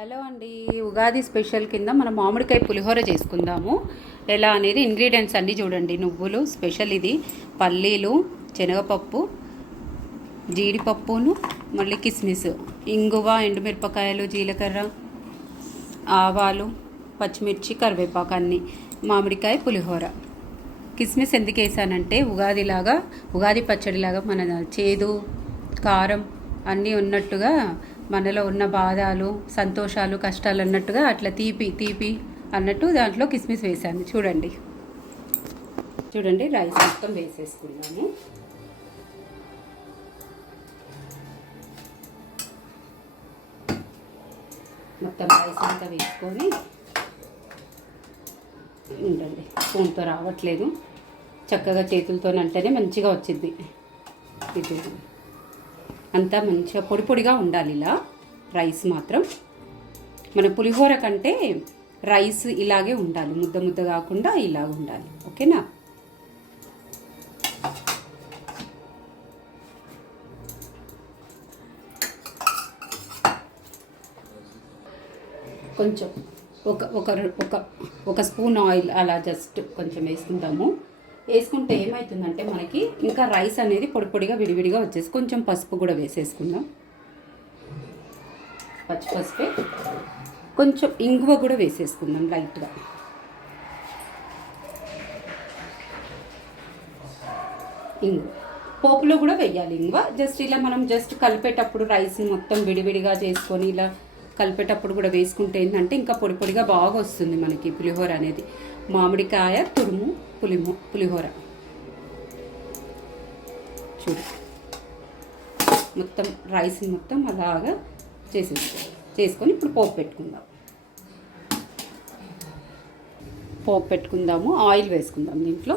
Hello అండి, Ugadi special కింద మనం మామిడికాయ పులిహోర చేసుకుందాము. ఎలా అనేది ఇంగ్రీడియంట్స్ అన్నీ చూడండి. నువ్వులు స్పెషల్, ఇది పల్లీలు, శనగపప్పు, జీడిపప్పును, మళ్ళీ కిస్మిస్, ఇంగువ, ఎండుమిరపకాయలు, జీలకర్ర, ఆవాలు, పచ్చిమిర్చి, కరివేపాకు, అన్నీ మామిడికాయ పులిహోర. కిస్మిస్ ఎందుకు వేసానంటే ఉగాది పచ్చడిలాగా మన చేదు, కారం అన్నీ ఉన్నట్టుగా, మనలో ఉన్న బాధలు, సంతోషాలు, కష్టాలు అన్నట్టుగా అట్లా తీపి అన్నట్టు దాంట్లో కిస్మిస్ వేసాను. చూడండి రైస్ మొత్తం వేసేసుకున్నాము. మొత్తం రైస్ అంతా వేసుకొని ఉండండి. స్పూన్తో రావట్లేదు, చక్కగా చేతులతో అంటేనే మంచిగా వచ్చింది. ఇది అంతా మంచిగా పొడి పొడిగా ఉండాలి. ఇలా రైస్ మాత్రం మన పులిహోర కంటే రైస్ ఇలాగే ఉండాలి, ముద్ద ముద్ద కాకుండా ఇలాగ ఉండాలి. ఓకేనా? కొంచెం ఒక స్పూన్ ఆయిల్ అలా జస్ట్ కొంచెం వేసుకుంటాము. వేసుకుంటే ఏమవుతుందంటే మనకి ఇంకా రైస్ అనేది పొడి పొడిగా విడివిడిగా వచ్చేసి, కొంచెం పసుపు కూడా వేసేసుకుందాం. పసుపే, కొంచెం ఇంగువ కూడా వేసేసుకుందాం లైట్గా. ఇంగువ పోపులో కూడా వేయాలి ఇంగువ. జస్ట్ ఇలా మనం కలిపేటప్పుడు రైస్ని మొత్తం విడివిడిగా చేసుకొని ఇలా కలిపేటప్పుడు కూడా వేసుకుంటే ఏంటంటే ఇంకా పొడి పొడిగా బాగా వస్తుంది మనకి పులిహోర అనేది. మామిడికాయ తురుము పులిహోర చూడు. మొత్తం రైస్ మొత్తం అలాగా చేసుకొని ఇప్పుడు పోపు పెట్టుకుందాము. ఆయిల్ వేసుకుందాం. దీంట్లో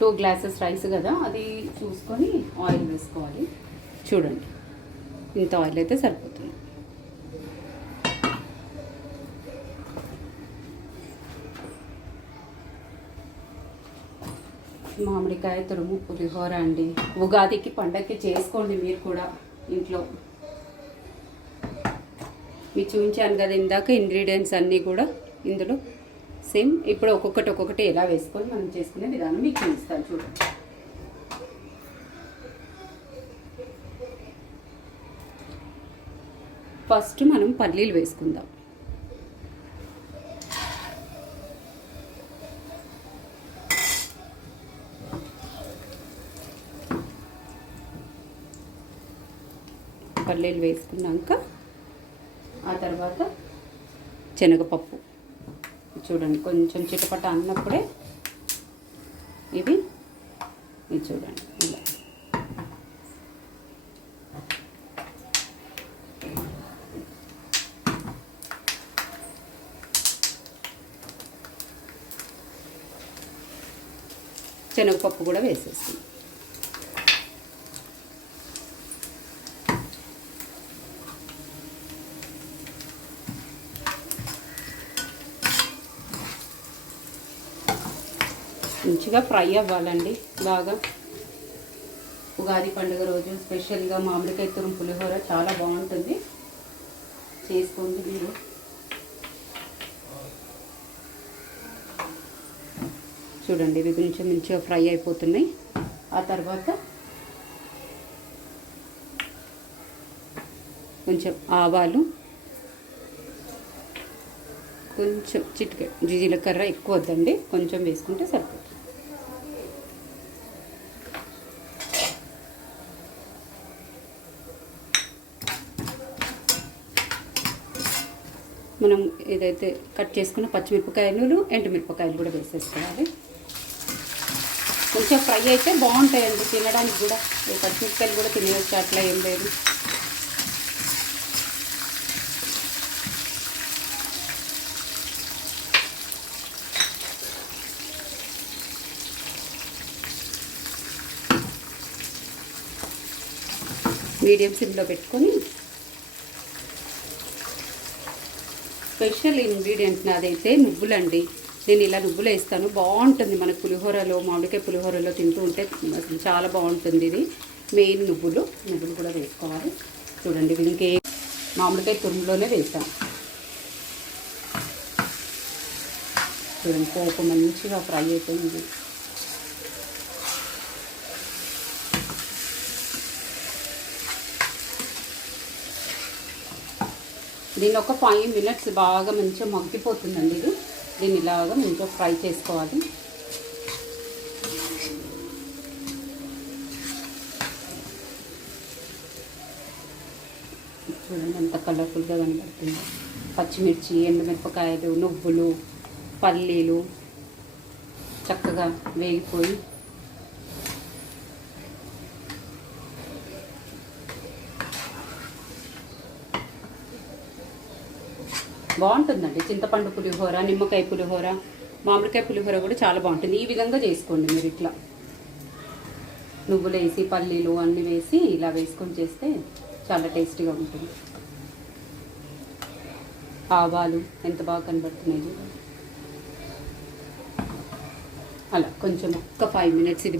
2 గ్లాసెస్ రైస్ కదా, అది చూసుకొని ఆయిల్ వేసుకోవాలి. చూడండి, ఇంత ఆయిల్ అయితే సరిపోతుంది. మామిడికాయ తురుము పులిహోర అండి. ఉగాదికి పండగకి చేసుకోండి మీరు కూడా ఇంట్లో. మీకు చూపించాను కదా ఇందాక ఇంగ్రీడియంట్స్ అన్నీ కూడా ఇందులో సేమ్. ఇప్పుడు ఒక్కొక్కటి ఎలా వేసుకొని మనం చేసుకునే విధానం మీకు చూపిస్తాను. చూడండి, ఫస్ట్ మనం పల్లీలు వేసుకుందాం. పల్లీలు వేసుకున్నాక ఆ తర్వాత శనగపప్పు చూడండి, కొంచెం చిటపట అన్నప్పుడే ఇది చూడండి ఇలా. శనగపప్పు కూడా వేసేస్తుంది. మంచిగా ఫ్రై అవ్వాలండి బాగా. ఉగాది పండుగ రోజు స్పెషల్గా మామిడికాయ తురుము పులిహోర చాలా బాగుంటుంది, చేసుకోండి మీరు. చూడండి, ఇవి కొంచెం మంచిగా ఫ్రై అయిపోతున్నాయి. ఆ తర్వాత కొంచెం ఆవాలు, కొంచెం చిటికె జీలకర్ర, ఎక్కువ వద్దండి, కొంచెం వేసుకుంటే సరిపోతుంది. మనం ఏదైతే కట్ చేసుకున్న పచ్చిమిరపకాయలు, ఎండుమిరపకాయలు కూడా వేసేసుకోవాలి. కొంచెం ఫ్రై అయితే బాగుంటాయండి తినడానికి కూడా. పచ్చిమిరపకాయలు కూడా తినవచ్చు, అట్లా ఏం లేదు. మీడియం సిమ్లో పెట్టుకొని. స్పెషల్ ఇంగ్రీడియంట్ నాదైతే నువ్వులండి. నేను ఇలా నువ్వులు వేస్తాను, బాగుంటుంది మన పులిహోరలో, మామిడికాయ పులిహోరలో తింటూ ఉంటే చాలా బాగుంటుంది. ఇది మెయిన్ నువ్వులు కూడా వేసుకోవాలి. చూడండి ఇంకే మామిడికాయ తురుములోనే వేసాం. చూడండి పోపు మంచిగా ఫ్రై అయిపోయింది. దీన్ని ఒక 5 minutes బాగా మంచిగా మగ్గిపోతుందండి. దీన్ని ఇలాగా మంచిగా ఫ్రై చేసుకోవాలి. చూడండి ఎంత కలర్ఫుల్గా కనబడుతుంది. పచ్చిమిర్చి, ఎండుమిరపకాయలు, నువ్వులు, పల్లీలు చక్కగా వేగిపోయి బాగుంటుందండి. చింతపండు పులిహోర, నిమ్మకాయ పులిహోర, మామిడికాయ పులిహోర కూడా చాలా బాగుంటుంది. ఈ విధంగా చేసుకోండి మీరు. ఇట్లా నువ్వులు వేసి పల్లీలు అన్నీ వేసి ఇలా వేసుకొని చేస్తే చాలా టేస్టీగా ఉంటుంది. ఆవాలు ఎంత బాగా కనబడుతున్నాయి చూడండి. అలా కొంచెం ఒక్క 5 minutes ఇది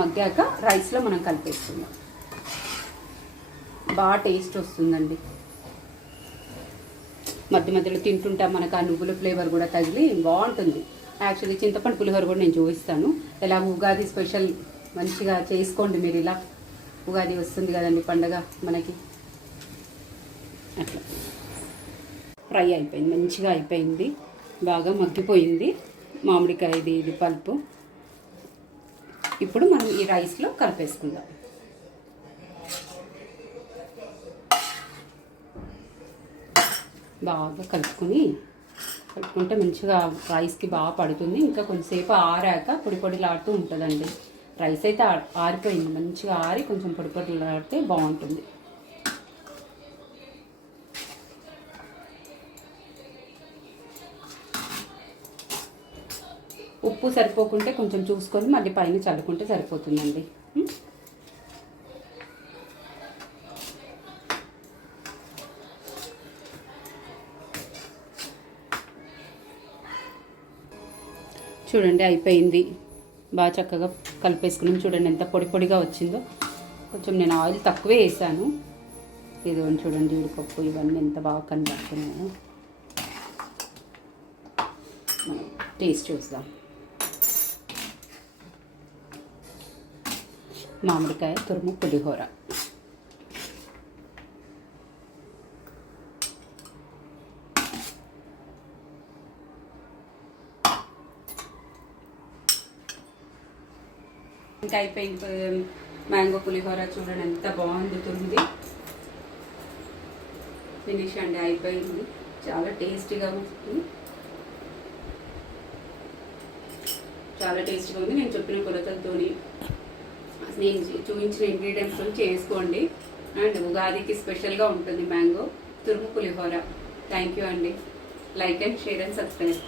మగ్గాక రైస్లో మనం కలిపేసుకుందాం. బాగా టేస్ట్ వస్తుందండి. మధ్య మధ్యలో తింటుంటా మనకు ఆ నువ్వుల ఫ్లేవర్ కూడా తగిలి బాగుంటుంది. యాక్చువల్లీ చింతపండు పులిహోర కూడా నేను చూపిస్తాను. ఎలా ఉగాది స్పెషల్ మంచిగా చేసుకోండి మీరు. ఇలా ఉగాది వస్తుంది కదండి పండగ మనకి. అట్లా ఫ్రై అయిపోయింది, మంచిగా అయిపోయింది, బాగా మగ్గిపోయింది మామిడికాయ ఇది పల్పు. ఇప్పుడు మనం ఈ రైస్లో కలిపేసుకుందాం. బాగా కలుపుకుంటే మంచిగా రైస్కి బాగా పడుతుంది. ఇంకా కొంచెంసేపు ఆరాక పొడి పొడిలాడుతూ ఉంటుందండి. రైస్ అయితే ఆరిపోయింది, మంచిగా ఆరి కొంచెం పొడి పొడిలాడితే బాగుంటుంది. ఉప్పు సరిపోకుంటే కొంచెం చూసుకొని మళ్ళీ పైన చల్లుకుంటే సరిపోతుందండి. చూడండి అయిపోయింది, బాగా చక్కగా కలిపేసుకున్నాం. చూడండి ఎంత పొడి పొడిగా వచ్చిందో. కొంచెం నేను ఆయిల్ తక్కువే వేసాను. ఏదో చూడండి జీడిపప్పు ఇవన్నీ ఎంత బాగా కనబడుతున్నాయో. మనం టేస్ట్ చూద్దాం. మామిడికాయ తురుము పులిహోర. ఇంకా అయిపోయింది మ్యాంగో పులిహోర. చూడండి ఎంత బాగుంటుంది. ఫినిష్ అండి, అయిపోయింది. చాలా టేస్టీగా ఉంటుంది. చాలా టేస్టీగా ఉంది. నేను చెప్పిన కొలతలతోని నేను చూపించిన ఇంగ్రీడియంట్స్తో చేసుకోండి. అండ్ ఉగాదికి స్పెషల్గా ఉంటుంది మ్యాంగో తురుము పులిహోర. థ్యాంక్ యూ అండి. Like and share and subscribe.